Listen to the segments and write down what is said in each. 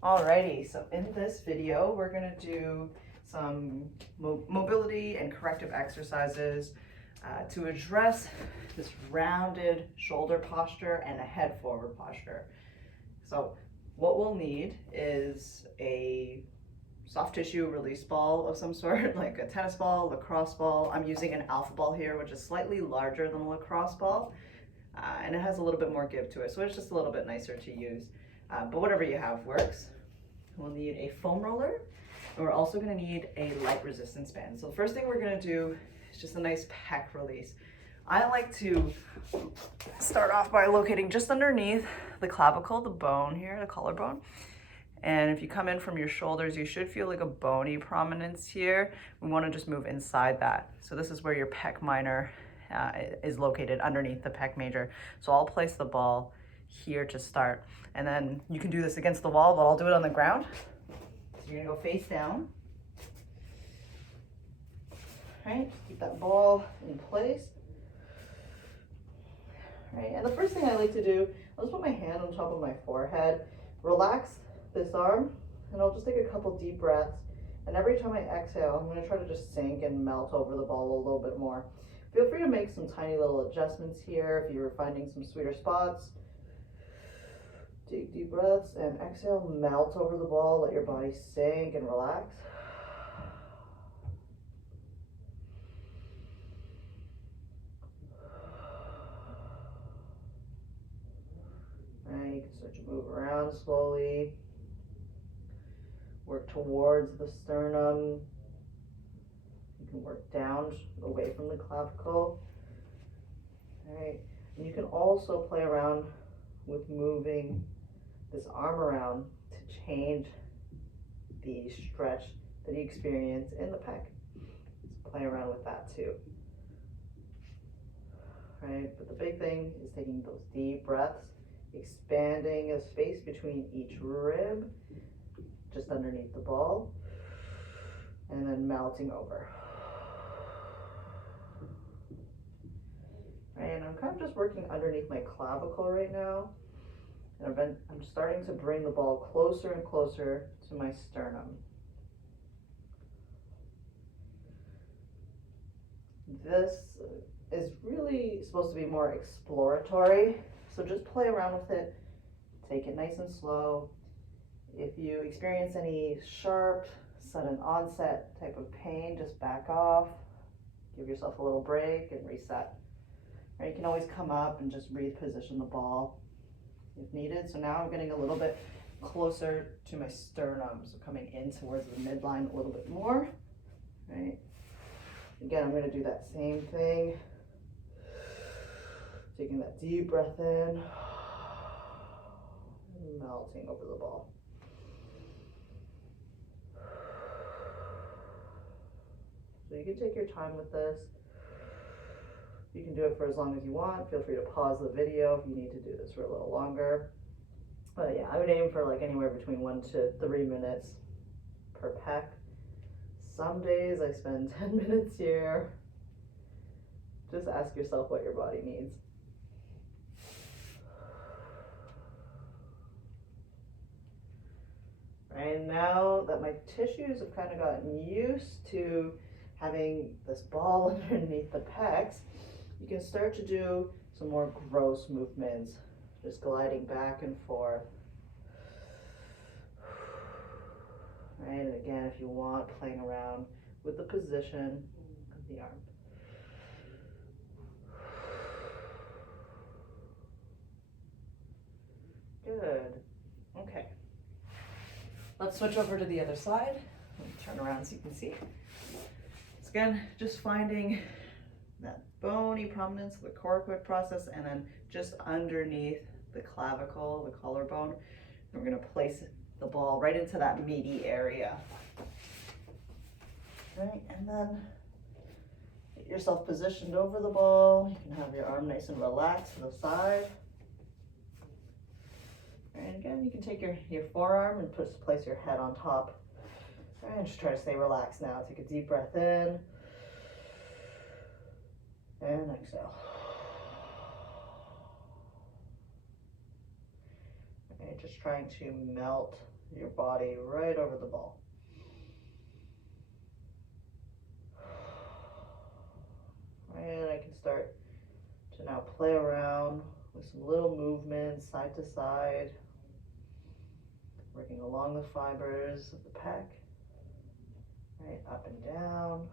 Alrighty, so in this video, we're gonna do some mobility and corrective exercises to address this rounded shoulder posture and a head forward posture. So what we'll need is a soft tissue release ball of some sort, like a tennis ball, lacrosse ball. I'm using an alpha ball here, which is slightly larger than a lacrosse ball, and it has a little bit more give to it, so it's just a little bit nicer to use. But whatever you have works. We'll need a foam roller, and we're also going to need a light resistance band. So the first thing we're going to do is just a nice pec release. I like to start off by locating just underneath the clavicle, the bone here, the collarbone. And if you come in from your shoulders, you should feel like a bony prominence here. We want to just move inside that. So this is where your pec minor is located, underneath the pec major. So I'll place the ball here to start. And then you can do this against the wall, but I'll do it on the ground. So you're gonna go face down. Right, keep that ball in place. Right, and the first thing I like to do, I'll just put my hand on top of my forehead, relax this arm, and I'll just take a couple deep breaths. And every time I exhale, I'm gonna try to just sink and melt over the ball a little bit more. Feel free to make some tiny little adjustments here if you're finding some sweeter spots. Take deep breaths and exhale, melt over the ball, let your body sink and relax. Right, you can start to move around slowly. Work towards the sternum. You can work down away from the clavicle. All right, and you can also play around with moving this arm around to change the stretch that you experience in the pec. So play around with that too. Right, but the big thing is taking those deep breaths, expanding a space between each rib, just underneath the ball, and then melting over. Right, and I'm kind of just working underneath my clavicle right now. And I'm starting to bring the ball closer and closer to my sternum. This is really supposed to be more exploratory, so just play around with it. Take it nice and slow. If you experience any sharp, sudden onset type of pain, just back off. Give yourself a little break and reset. Right, you can always come up and just reposition the ball if needed. So now I'm getting a little bit closer to my sternum, so coming in towards the midline a little bit more. Right. Again, I'm going to do that same thing. Taking that deep breath in, and melting over the ball. So you can take your time with this. You can do it for as long as you want. Feel free to pause the video if you need to do this for a little longer. But yeah, I would aim for like anywhere between 1 to 3 minutes per pec. Some days I spend 10 minutes here. Just ask yourself what your body needs. Right, now that my tissues have kind of gotten used to having this ball underneath the pecs, you can start to do some more gross movements, just gliding back and forth. Right, and again, if you want, playing around with the position of the arm. Good. Okay. Let's switch over to the other side. Let me turn around so you can see. So again, just finding that bony prominence of the coracoid process, and then just underneath the clavicle, the collarbone, and we're going to place the ball right into that meaty area. Right, and then get yourself positioned over the ball. You can have your arm nice and relaxed to the side. And again, you can take your forearm and place your head on top. And just try to stay relaxed now. Take a deep breath in. And exhale. Okay, just trying to melt your body right over the ball. And I can start to now play around with some little movements side to side, working along the fibers of the pec, right, up and down.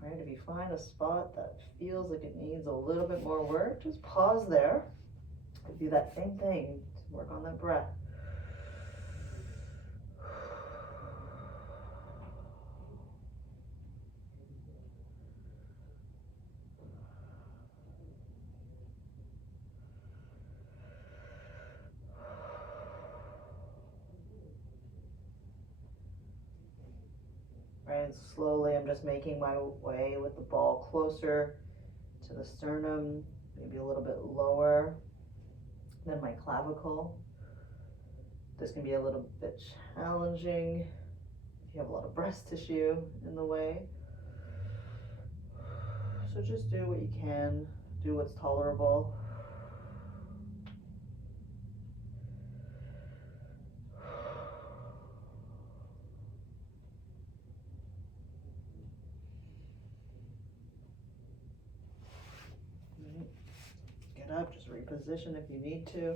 Right, if you find a spot that feels like it needs a little bit more work, just pause there and do that same thing to work on that breath. Right, and slowly I'm just making my way with the ball closer to the sternum, maybe a little bit lower than my clavicle. This can be a little bit challenging if you have a lot of breast tissue in the way. So just do what you can, do what's tolerable. Get up, just reposition if you need to.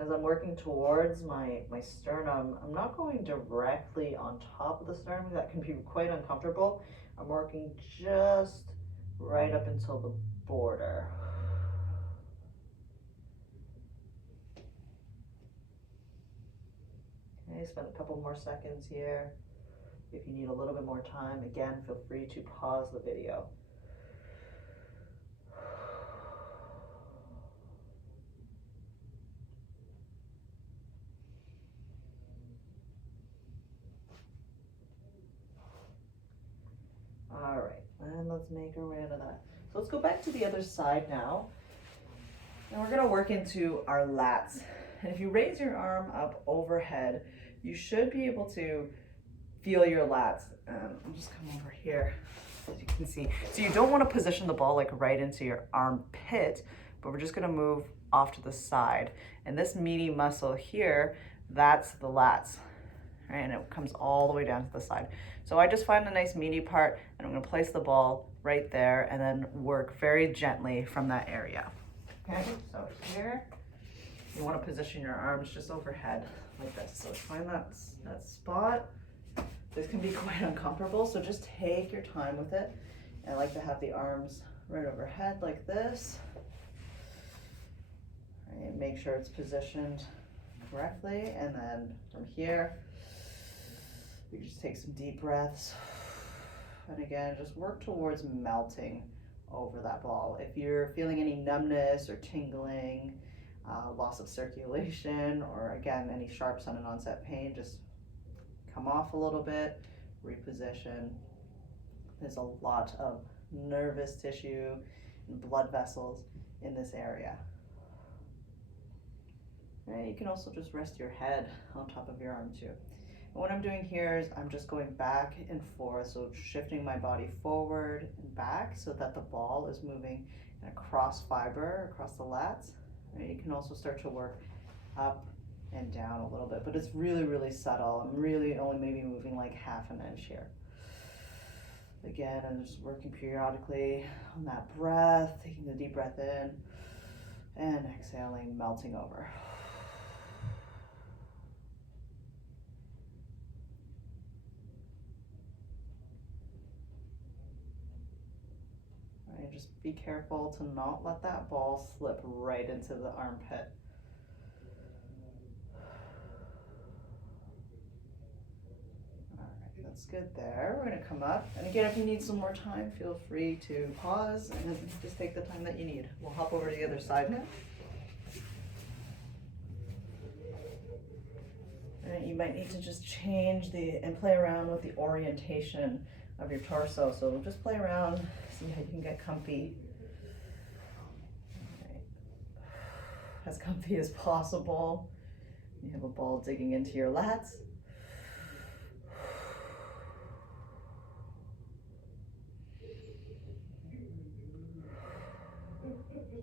As I'm working towards my sternum, I'm not going directly on top of the sternum. That can be quite uncomfortable. I'm working just right up until the border. Okay, spend a couple more seconds here. If you need a little bit more time, again, feel free to pause the video. All right, and let's make our way out of that. So let's go back to the other side now. And we're gonna work into our lats. And if you raise your arm up overhead, you should be able to feel your lats. I'll just come over here, as you can see. So you don't wanna position the ball like right into your armpit, but we're just gonna move off to the side. And this meaty muscle here, that's the lats. Right, and it comes all the way down to the side. So I just find a nice meaty part and I'm gonna place the ball right there and then work very gently from that area. Okay, so here, you wanna position your arms just overhead like this. So find that spot. This can be quite uncomfortable, so just take your time with it. And I like to have the arms right overhead like this. Right, make sure it's positioned correctly, and then from here, you just take some deep breaths. And again, just work towards melting over that ball. If you're feeling any numbness or tingling, loss of circulation, or again, any sharp sudden onset pain, just come off a little bit, reposition. There's a lot of nervous tissue and blood vessels in this area. And you can also just rest your head on top of your arm too. And what I'm doing here is I'm just going back and forth, so shifting my body forward and back so that the ball is moving in a cross fiber across the lats. Right? You can also start to work up and down a little bit, but it's really, really subtle. I'm really only maybe moving like half an inch here. Again, I'm just working periodically on that breath, taking the deep breath in and exhaling, melting over. Right, just be careful to not let that ball slip right into the armpit. That's good there. We're gonna come up. And again, if you need some more time, feel free to pause and just take the time that you need. We'll hop over to the other side now. And you might need to just change and play around with the orientation of your torso. So just play around, see how you can get comfy. All right. As comfy as possible. You have a ball digging into your lats.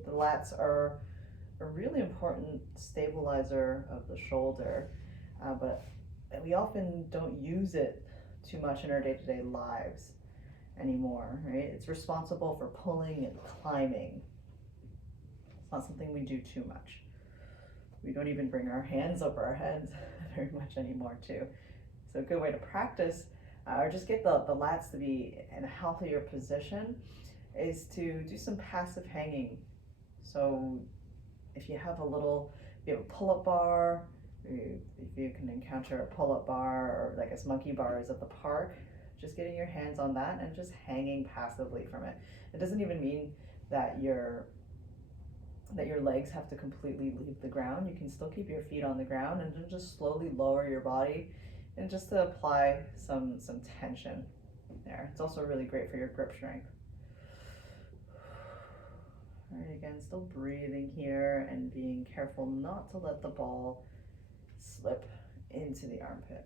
The lats are a really important stabilizer of the shoulder, but we often don't use it too much in our day-to-day lives anymore, right? It's responsible for pulling and climbing. It's not something we do too much. We don't even bring our hands over our heads very much anymore too. So a good way to practice or just get the lats to be in a healthier position is to do some passive hanging. So if you have a pull-up bar, if you can encounter a pull-up bar or like a monkey bars at the park, just getting your hands on that and just hanging passively from it. It doesn't even mean that your legs have to completely leave the ground. You can still keep your feet on the ground and then just slowly lower your body and just to apply some tension there. It's also really great for your grip strength. All right, again, still breathing here and being careful not to let the ball slip into the armpit.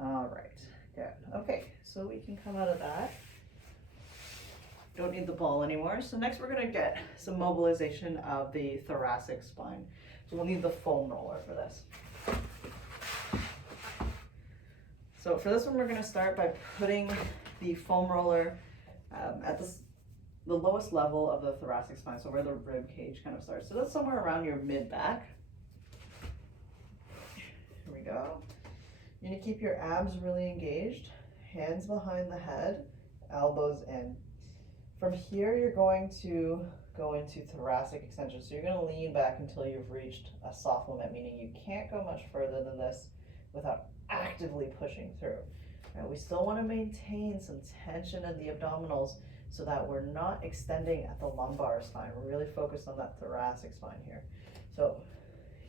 All right, good. Okay, so we can come out of that. Don't need the ball anymore. So next we're gonna get some mobilization of the thoracic spine. So we'll need the foam roller for this. So for this one, we're gonna start by putting the foam roller at the lowest level of the thoracic spine, so where the rib cage kind of starts. So that's somewhere around your mid-back. Here we go. You're gonna keep your abs really engaged, hands behind the head, elbows in. From here, you're going to go into thoracic extension. So you're gonna lean back until you've reached a soft limit, meaning you can't go much further than this without actively pushing through. And we still wanna maintain some tension in the abdominals so that we're not extending at the lumbar spine. We're really focused on that thoracic spine here. So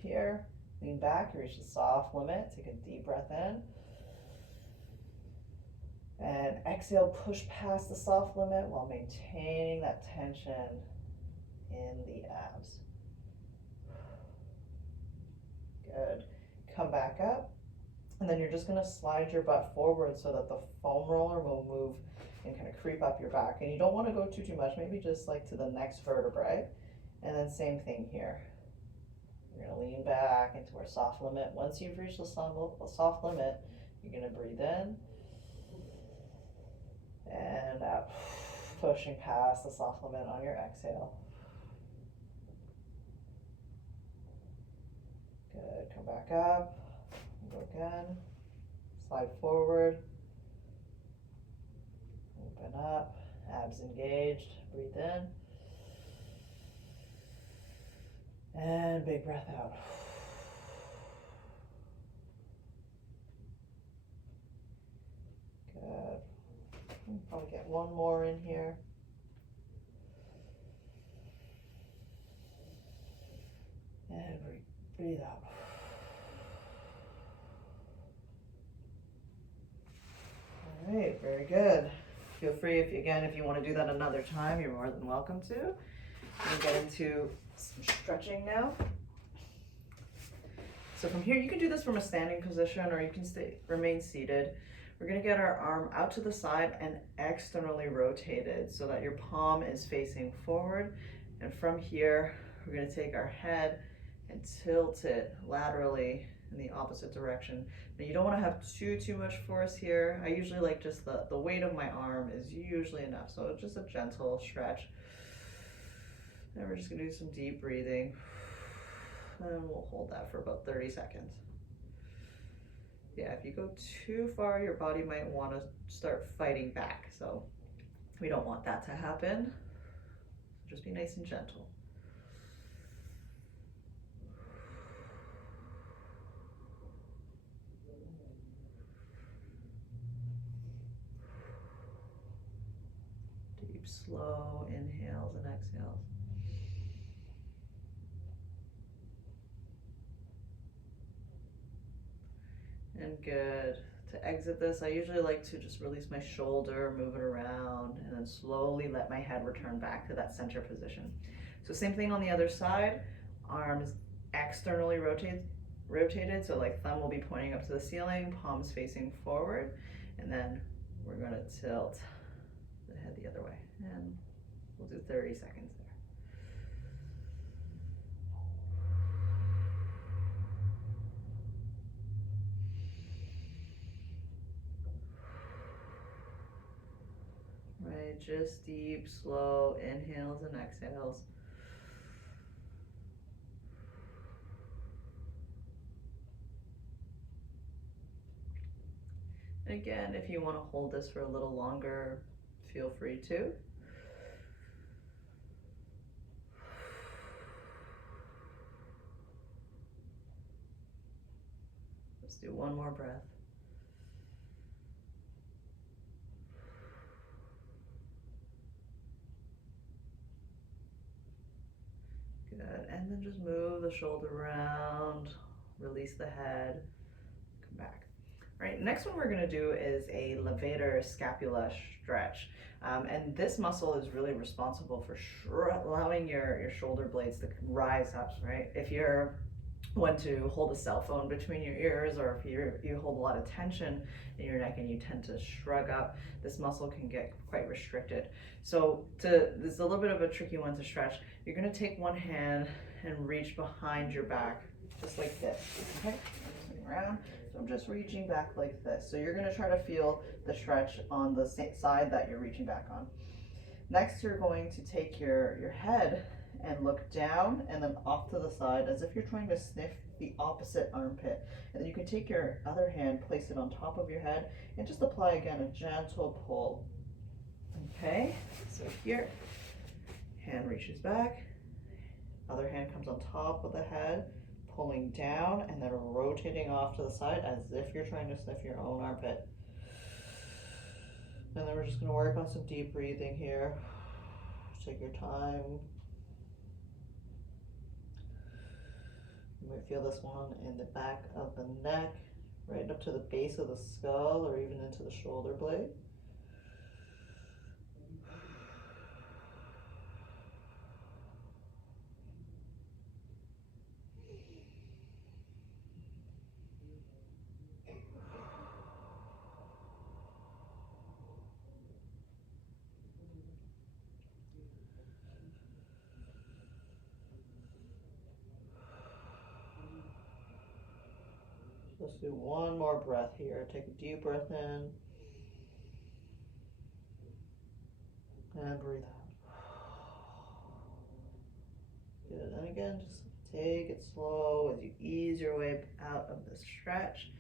here, lean back, reach the soft limit, take a deep breath in. And exhale, push past the soft limit while maintaining that tension in the abs. Good. Come back up. And then you're just gonna slide your butt forward so that the foam roller will move and kind of creep up your back. And you don't wanna go too much, maybe just like to the next vertebrae. And then same thing here. You're gonna lean back into our soft limit. Once you've reached the soft limit, you're gonna breathe in and out, pushing past the soft limit on your exhale. Good, come back up, go again, slide forward, open up, abs engaged, breathe in, and big breath out. Good. Probably get one more in here. And breathe out. All right, very good. Feel free if you want to do that another time, you're more than welcome to. We'll get into some stretching now. So from here, you can do this from a standing position or you can remain seated. We're gonna get our arm out to the side and externally rotated so that your palm is facing forward. And from here, we're gonna take our head and tilt it laterally in the opposite direction. Now you don't wanna have too much force here. I usually like just the weight of my arm is usually enough. So just a gentle stretch. And we're just gonna do some deep breathing. And we'll hold that for about 30 seconds. Yeah, if you go too far, your body might want to start fighting back. So we don't want that to happen. Just be nice and gentle. Deep, slow inhales and exhales. And good. To exit this, I usually like to just release my shoulder, move it around, and then slowly let my head return back to that center position. So same thing on the other side. Arms externally rotated, so like thumb will be pointing up to the ceiling, palms facing forward, and then we're going to tilt the head the other way, and we'll do 30 seconds there. Right, just deep, slow inhales and exhales. And again, if you want to hold this for a little longer, feel free to. Let's do one more breath. Good, and then just move the shoulder around, release the head, come back. All right, next one we're gonna do is a levator scapula stretch. And this muscle is really responsible for allowing your shoulder blades to rise up, right? If you're one to hold a cell phone between your ears, or if you hold a lot of tension in your neck and you tend to shrug up, this muscle can get quite restricted. So this is a little bit of a tricky one to stretch. You're gonna take one hand and reach behind your back, just like this, okay? I'm just around, so I'm just reaching back like this. So you're gonna try to feel the stretch on the side that you're reaching back on. Next, you're going to take your head and look down and then off to the side as if you're trying to sniff the opposite armpit. And then you can take your other hand, place it on top of your head, and just apply again a gentle pull. Okay, so here, hand reaches back, other hand comes on top of the head, pulling down and then rotating off to the side as if you're trying to sniff your own armpit. And then we're just gonna work on some deep breathing here. Take your time. You might feel this one in the back of the neck, right up to the base of the skull, or even into the shoulder blade. Let's do one more breath here. Take a deep breath in and breathe out. Good, and again, just take it slow as you ease your way out of the stretch.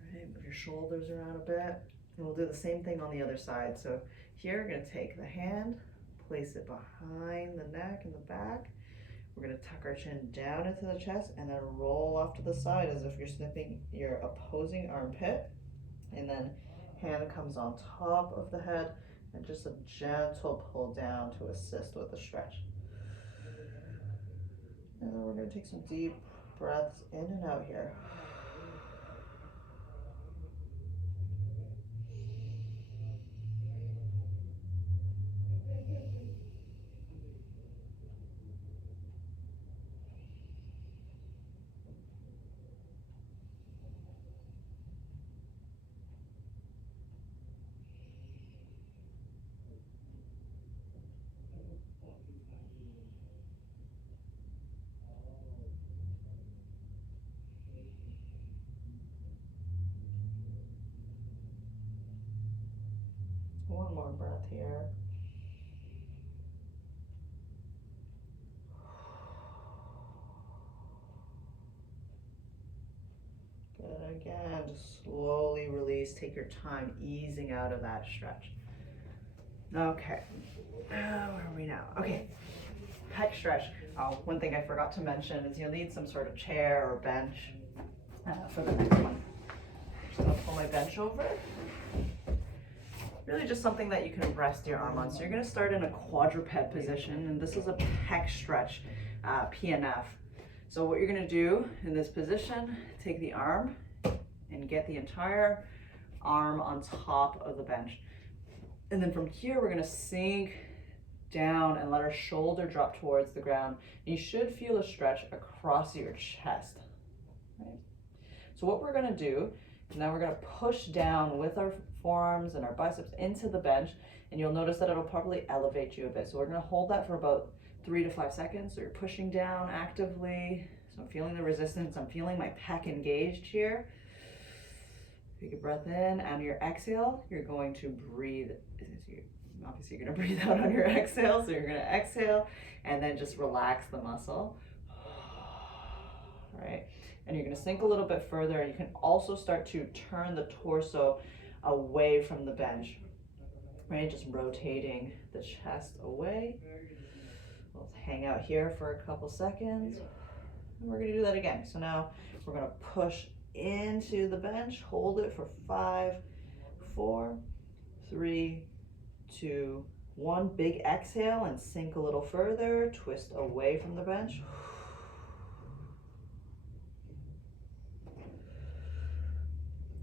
All right, move your shoulders around a bit. And we'll do the same thing on the other side. So here, we're gonna take the hand, place it behind the neck and the back. We're gonna tuck our chin down into the chest and then roll off to the side as if you're sniffing your opposing armpit. And then hand comes on top of the head and just a gentle pull down to assist with the stretch. And then we're gonna take some deep breaths in and out here. One more breath here. Good, again, just slowly release, take your time easing out of that stretch. Okay, where are we now? Okay, pec stretch. Oh, one thing I forgot to mention is you'll need some sort of chair or bench for the next one. Just gonna pull my bench over. Really just something that you can rest your arm on. So you're gonna start in a quadruped position, and this is a pec stretch, PNF. So what you're gonna do in this position, take the arm and get the entire arm on top of the bench. And then from here, we're gonna sink down and let our shoulder drop towards the ground. You should feel a stretch across your chest. Right? So what we're gonna do, now we're gonna push down with our forearms and our biceps into the bench, and you'll notice that it'll probably elevate you a bit. So we're gonna hold that for about 3 to 5 seconds. So you're pushing down actively. So I'm feeling the resistance. I'm feeling my pec engaged here. Take a breath in, and on your exhale, you're going to breathe. Obviously, you're gonna breathe out on your exhale. So you're gonna exhale and then just relax the muscle. All right, and you're gonna sink a little bit further. And you can also start to turn the torso away from the bench, right? Just rotating the chest away. We'll hang out here for a couple seconds. And we're gonna do that again. So now we're gonna push into the bench, hold it for 5, 4, 3, 2, 1. Big exhale and sink a little further, twist away from the bench.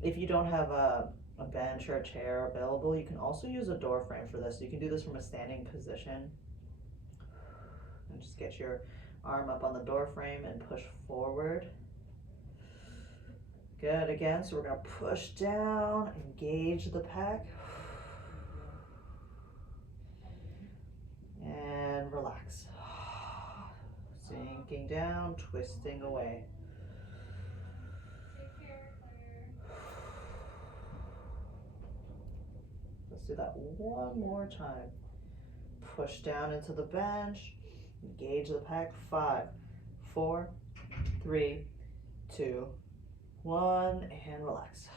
If you don't have a bench or a chair available, you can also use a door frame for this. So you can do this from a standing position. And just get your arm up on the door frame and push forward. Good, again, so we're gonna push down, engage the pec. And relax. Sinking down, twisting away. Let's do that one more time. Push down into the bench, engage the pec. 5, 4, 3, 2, 1, and relax.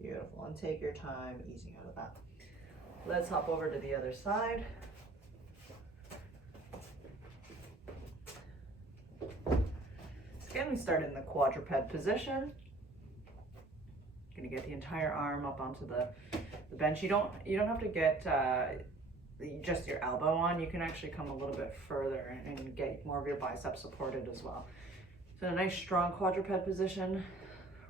Beautiful, and take your time easing out of that. Let's hop over to the other side. Again, we start in the quadruped position. Gonna get the entire arm up onto the bench. You don't have to get just your elbow on. You can actually come a little bit further and get more of your biceps supported as well. So a nice strong quadruped position.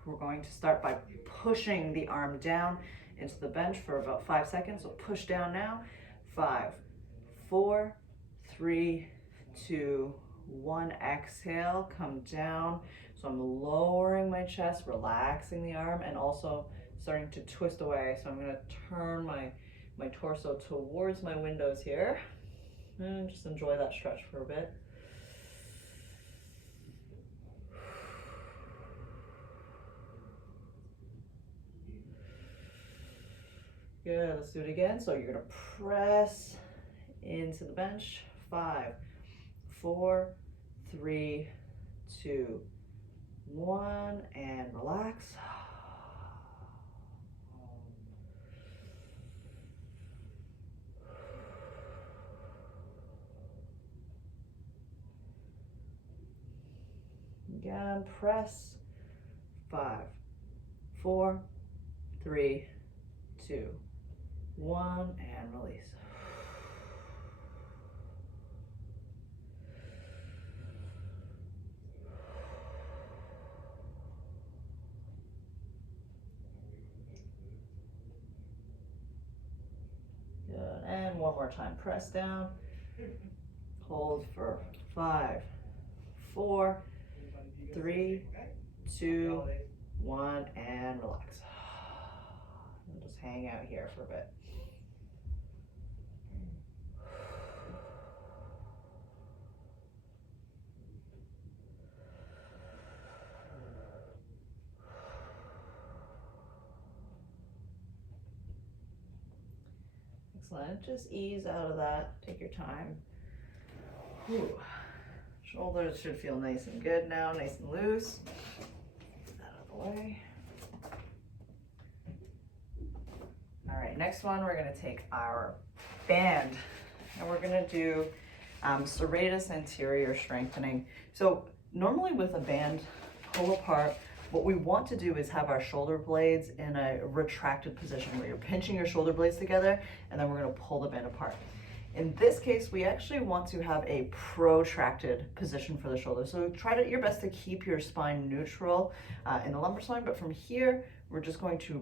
We're going to start by pushing the arm down into the bench for about 5 seconds. So push down now. 5, 4, 3, 2, 1. Exhale, come down. So I'm lowering my chest, relaxing the arm, and also starting to twist away. So I'm gonna turn my torso towards my windows here and just enjoy that stretch for a bit. Good, let's do it again. So you're gonna press into the bench. 5, 4, 3, 2, 1, and relax. Again, press. 5, 4, 3, 2, 1, and release. Good, and one more time, press down, hold for 5, 4, 3, 2, 1, and relax. And just hang out here for a bit. Excellent. Just ease out of that. Take your time. Whew. Shoulders should feel nice and good now, nice and loose. Get that out of the way. All right, next one, we're gonna take our band and we're gonna do serratus anterior strengthening. So normally with a band pull apart, what we want to do is have our shoulder blades in a retracted position where you're pinching your shoulder blades together and then we're gonna pull the band apart. In this case, we actually want to have a protracted position for the shoulder. So try your best to keep your spine neutral in the lumbar spine, but from here, we're just going to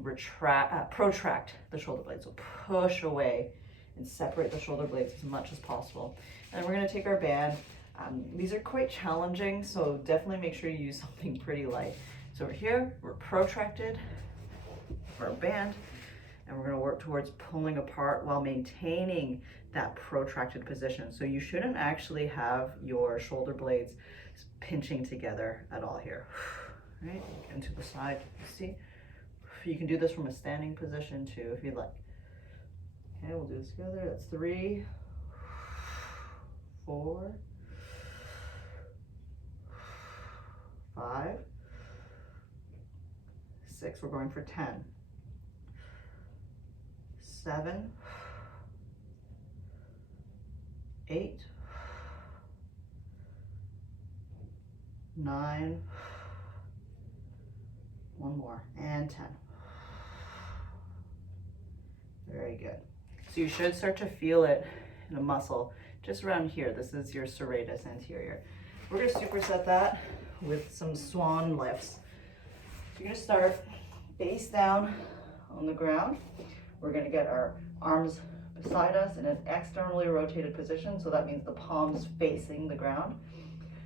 protract the shoulder blades. So push away and separate the shoulder blades as much as possible. And we're gonna take our band. These are quite challenging, so definitely make sure you use something pretty light. So we're here, we're protracted for our band, and we're gonna work towards pulling apart while maintaining that protracted position. So you shouldn't actually have your shoulder blades pinching together at all here. Right, and to the side, see? You can do this from a standing position too, if you'd like. Okay, we'll do this together. That's 3, 4, 5, 6, we're going for 10, 7, 8, 9, one more, and 10. Very good. So you should start to feel it in a muscle just around here. This is your serratus anterior. We're gonna superset that with some swan lifts. You're gonna start face down on the ground. We're gonna get our arms beside us in an externally rotated position. So that means the palms facing the ground.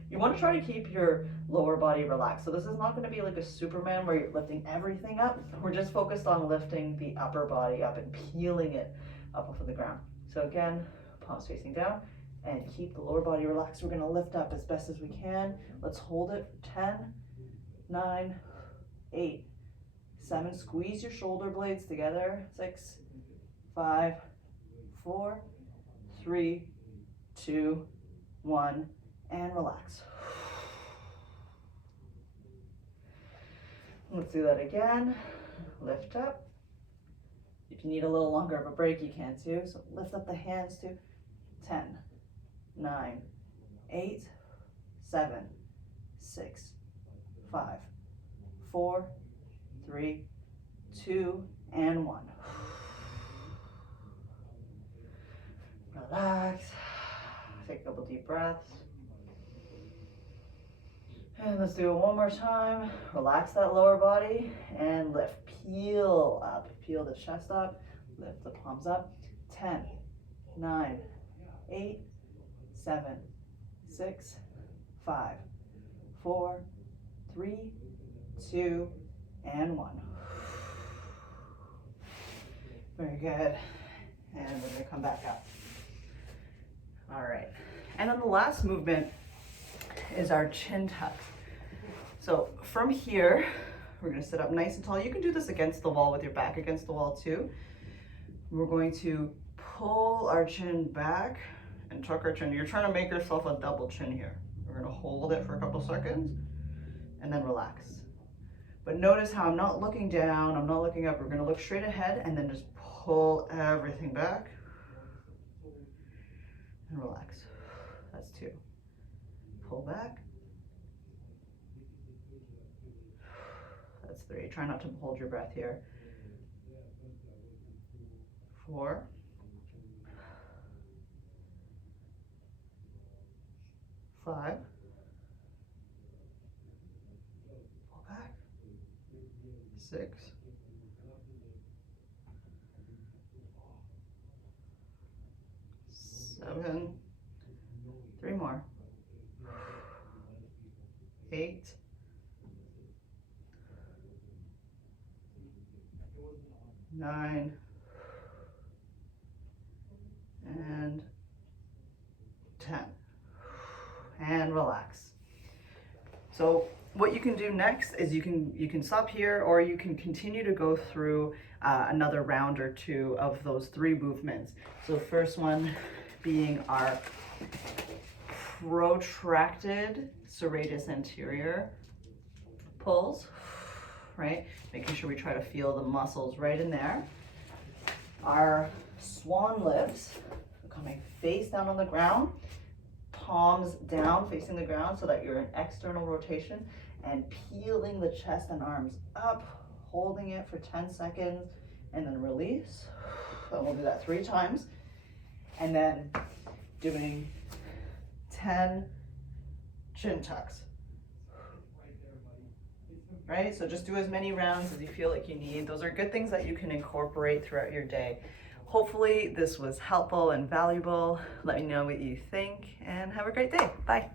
You want to try to keep your lower body relaxed. So this is not going to be like a Superman where you're lifting everything up. We're just focused on lifting the upper body up and peeling it up off of the ground. So again, palms facing down and keep the lower body relaxed. We're going to lift up as best as we can. Let's hold it for 10, 9, 8, 7. Squeeze your shoulder blades together. 6, 5, 4, 3, 2, 1. And relax. Let's do that again. Lift up. If you need a little longer of a break, you can too. So lift up the hands to 10, 9, 8, 7, 6, 5, 4, 3, 2, and 1. Relax. Take a couple deep breaths. And let's do it one more time. Relax that lower body and lift. Peel up. Peel the chest up. Lift the palms up. 10, 9, 8, 7, 6, 5, 4, 3, 2, and 1. Very good. And we're going to come back up. All right. And then the last movement is our chin tuck. So from here, we're going to sit up nice and tall. You can do this against the wall with your back against the wall too. We're going to pull our chin back and tuck our chin. You're trying to make yourself a double chin here. We're going to hold it for a couple seconds and then relax. But notice how I'm not looking down, I'm not looking up. We're going to look straight ahead and then just pull everything back and relax. That's 2. Pull back. That's 3. Try not to hold your breath here. 4. 5. Pull back. 6. 7. 3 more. 8. 9. And 10. And relax. So what you can do next is you can stop here, or you can continue to go through another round or two of those 3 movements. So the first one being our protracted serratus anterior pulls, right? Making sure we try to feel the muscles right in there. Our swan lifts, coming face down on the ground, palms down facing the ground so that you're in external rotation, and peeling the chest and arms up, holding it for 10 seconds, and then release. And we'll do that 3 times. and then doing 10 chin tucks. Right? So just do as many rounds as you feel like you need. Those are good things that you can incorporate throughout your day. Hopefully this was helpful and valuable. Let me know what you think and have a great day. Bye.